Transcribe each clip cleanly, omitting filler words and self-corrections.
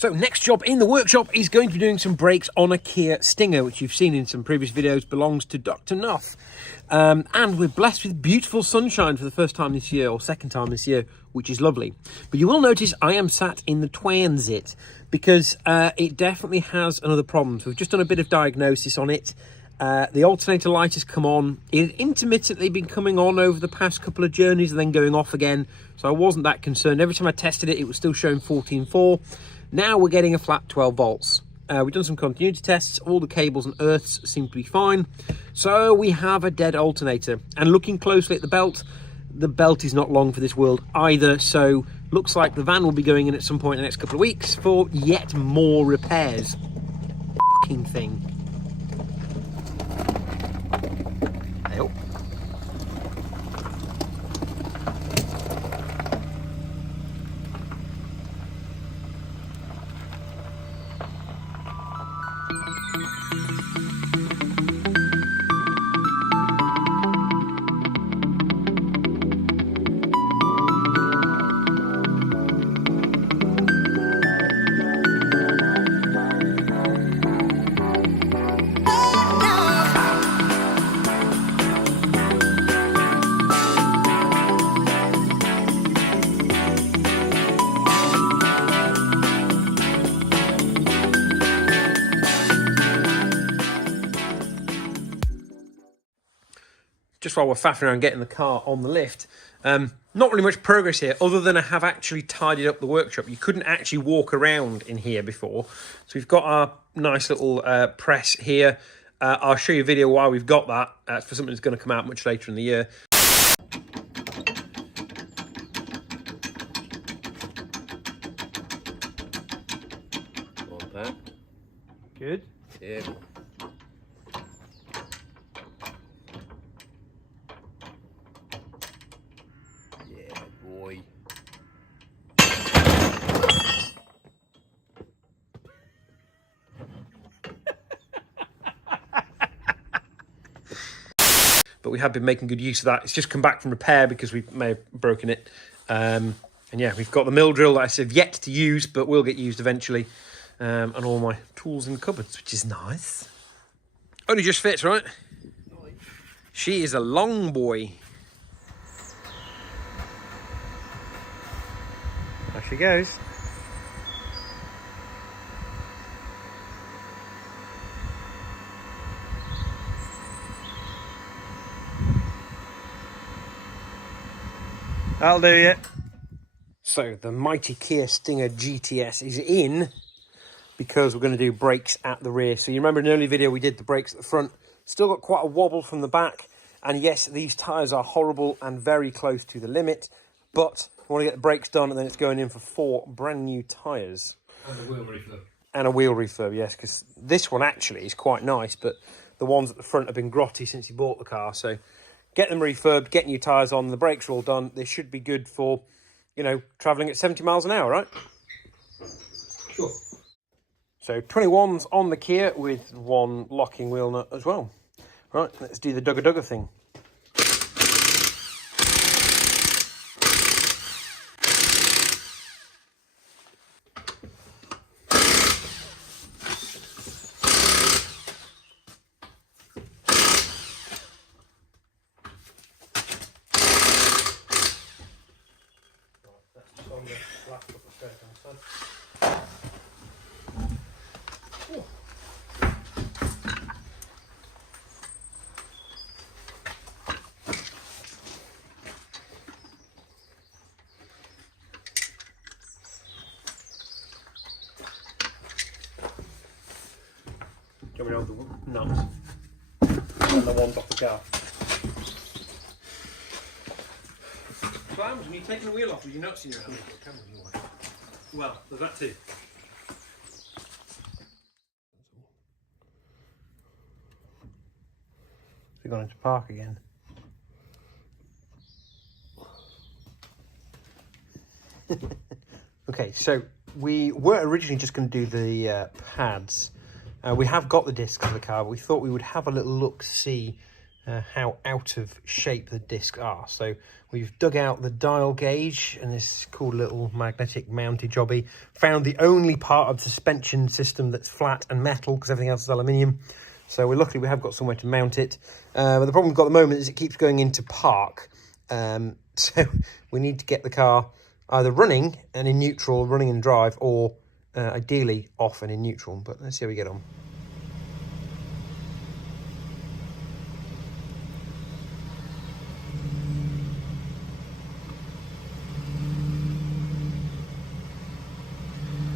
So next job in the workshop is going to be doing some brakes on a Kia Stinger, which you've seen in some previous videos, belongs to Dr. Nuff. And we're blessed with beautiful sunshine for the first time this year, or second time this year, which is lovely. But you will notice I am sat in the transit because it definitely has another problem. So we've just done a bit of diagnosis on it. The alternator light has come on. It had intermittently been coming on over the past couple of journeys and then going off again. So I wasn't that concerned. Every time I tested it, it was still showing 14.4. Now we're getting a flat 12 volts. We've done some continuity tests. All the cables and earths seem to be fine. So we have a dead alternator. And looking closely at the belt is not long for this world either. So looks like the van will be going in at some point in the next couple of weeks for yet more repairs. Fucking thing. Help. Just while we're faffing around getting the car on the lift, not really much progress here other than I have actually tidied up the workshop. You couldn't actually walk around in here before. So we've got our nice little press here. I'll show you a video why we've got that for something that's going to come out much later in the year. Like that. Good. Yeah. Boy. But we have been making good use of that. It's just come back from repair because we may have broken it. And yeah, we've got the mill drill that I said yet to use, but will get used eventually. And all my tools in the cupboards, which is nice. Only just fits, right? She is a long boy. There she goes. That'll do you. So the mighty Kia Stinger GTS is in because we're going to do brakes at the rear. So you remember in an earlier video we did the brakes at the front. Still got quite a wobble from the back. And yes, these tyres are horrible and very close to the limit. But I want to get the brakes done and then it's going in for 4 brand new tyres. And a wheel refurb. And a wheel refurb, yes, because this one actually is quite nice, but the ones at the front have been grotty since you bought the car. So get them refurbed, get new tyres on, the brakes are all done. They should be good for, you know, travelling at 70 miles an hour, right? Sure. So 21's on the Kia with 1 locking wheel nut as well. Right, let's do the dugga thing. Coming out the nuts and the ones off the car. What happens when you're taking the wheel off with your nuts in your hand? Well, there's that too. We've gone into park again. Okay, so we were originally just going to do the pads. We have got the discs of the car, but we thought we would have a little look-see how out of shape the discs are. So we've dug out the dial gauge and this cool little magnetic mounted jobby. Found the only part of the suspension system that's flat and metal, because everything else is aluminium. So we're lucky we have got somewhere to mount it. But the problem we've got at the moment is it keeps going into park. So we need to get the car either running and in neutral, running in drive, or ideally off and in neutral. But let's see how we get on.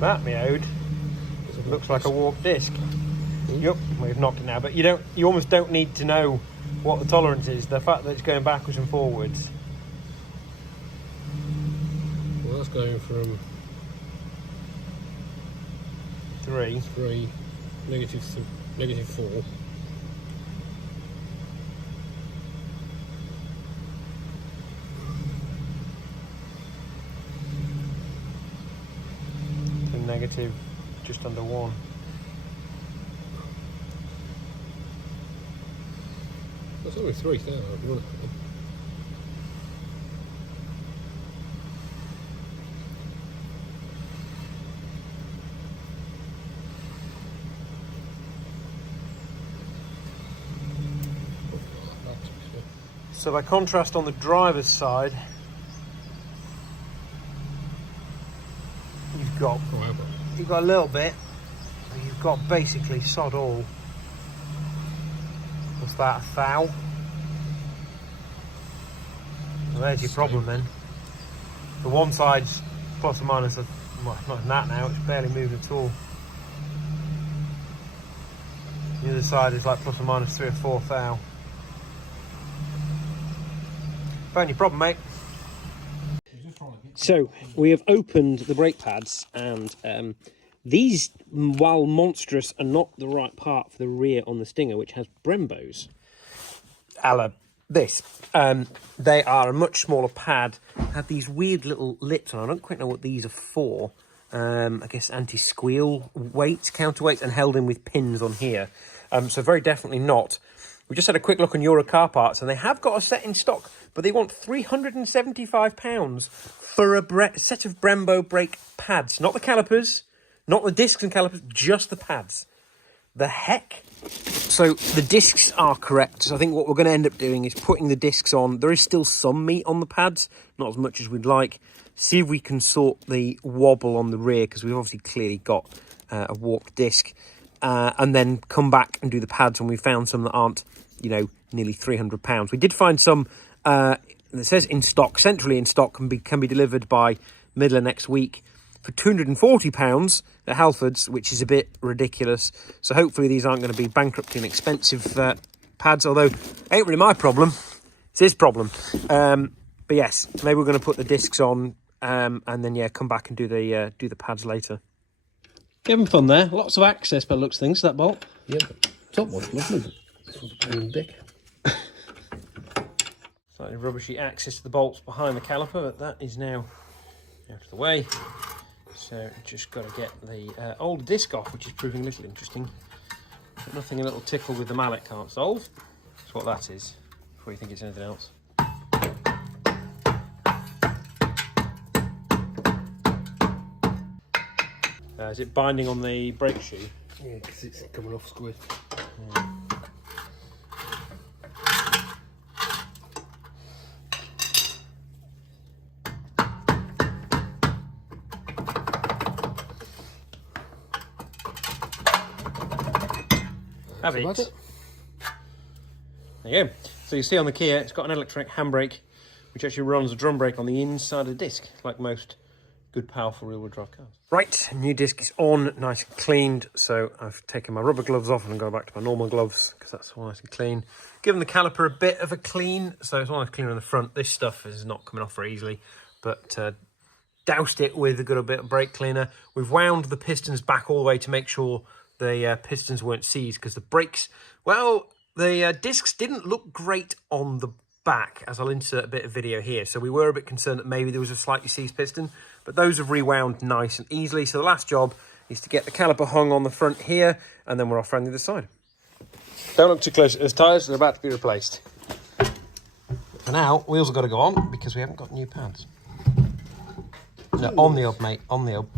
That meowed. Looks like a warped disc. Yep, we've knocked it now, but you almost don't need to know what the tolerance is. The fact that it's going backwards and forwards. Well, that's going from 3, -4. to negative just under 1. That's only 3,000. So by contrast, on the driver's side, you've got a little bit, but you've got basically sod all. What's that, a thou? Well, there's your problem then. The one side's plus or minus well, not even that now, it's barely moving at all. The other side is like plus or minus 3 or 4 thou. Found your problem, mate. So we have opened the brake pads, and these, while monstrous, are not the right part for the rear on the Stinger, which has Brembos, a la this. They are a much smaller pad, have these weird little lips on. I don't quite know what these are for. I guess anti-squeal weights, counterweights, and held in with pins on here. So very definitely not. We just had a quick look on Euro Car Parts, and they have got a set in stock, but they want £375 for a set of Brembo brake pads. Not the calipers, not the discs and calipers, just the pads. The heck? So the discs are correct. So I think what we're going to end up doing is putting the discs on. There is still some meat on the pads, not as much as we'd like. See if we can sort the wobble on the rear, because we've obviously clearly got a warped disc. And then come back and do the pads when we found some that aren't, nearly £300. We did find some that says in stock, centrally in stock, can be delivered by middle of next week for £240 at Halfords, which is a bit ridiculous. So hopefully these aren't going to be bankrupting expensive pads, although it ain't really my problem, it's his problem. But yes, maybe we're going to put the discs on and then come back and do the pads later. Having fun there. Lots of access by the looks of things to that bolt. Yeah, top one's lovely. This one's a pain in the dick. Slightly rubbishy access to the bolts behind the caliper, but that is now out of the way. So just got to get the old disc off, which is proving a little interesting. But nothing a little tickle with the mallet can't solve. That's what that is, before you think it's anything else. Is it binding on the brake shoe? Yeah, because it's coming off squid. Yeah. Have it. There you go. So you see on the Kia, it's got an electronic handbrake, which actually runs a drum brake on the inside of the disc, like most good, powerful rear-wheel drive cars. Right, new disc is on, nice and cleaned. So I've taken my rubber gloves off and going back to my normal gloves, because that's all nice and clean. Given the caliper a bit of a clean, so it's all nice cleaner on the front. This stuff is not coming off very easily, but doused it with a good bit of brake cleaner. We've wound the pistons back all the way to make sure the pistons weren't seized, because the brakes, well, the discs didn't look great on the back, as I'll insert a bit of video here. So we were a bit concerned that maybe there was a slightly seized piston, but those have rewound nice and easily. So the last job is to get the caliper hung on the front here, and then we're off around the other side. Don't look too close. Those tyres are about to be replaced. For now, wheels have got to go on because we haven't got new pads. No, on the hub, mate. On the hub.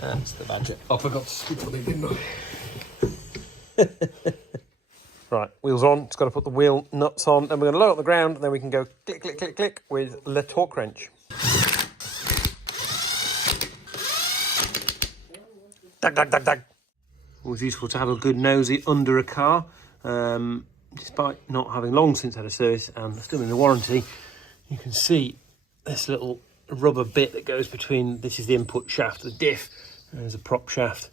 That's the badger. I forgot to speak for them, didn't I? Right, wheels on. It's got to put the wheel nuts on. Then we're going to load up the ground. And then we can go click, click, click, click with the torque wrench. Dag, dag, dag, dag. Always useful to have a good nosy under a car. Despite not having long since had a service and still in the warranty, you can see this little rubber bit that goes between, this is the input shaft, the diff, and there's a prop shaft.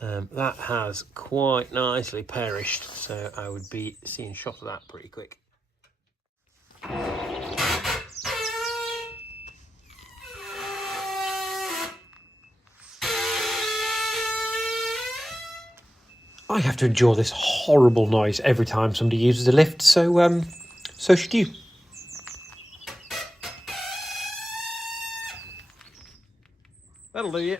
That has quite nicely perished, so I would be seeing shot of that pretty quick. I have to endure this horrible noise every time somebody uses a lift, so so should you. That'll do you.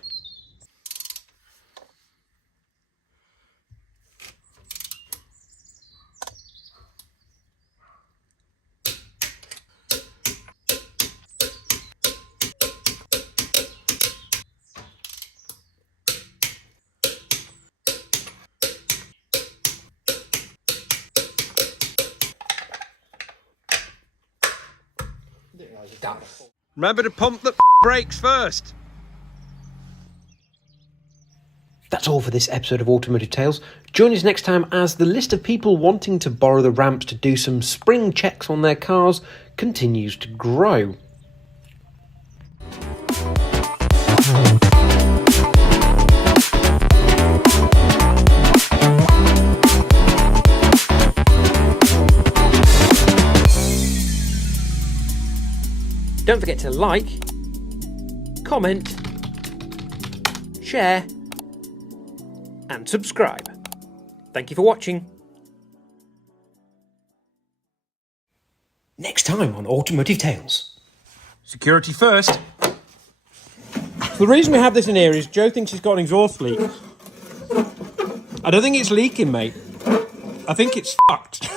Remember to pump the brakes first. That's all for this episode of Automotive Tales. Join us next time as the list of people wanting to borrow the ramps to do some spring checks on their cars continues to grow. Don't forget to like, comment, share, and subscribe. Thank you for watching. Next time on Automotive Tales. Security first. The reason we have this in here is Joe thinks he's got an exhaust leak. I don't think it's leaking, mate. I think it's fucked.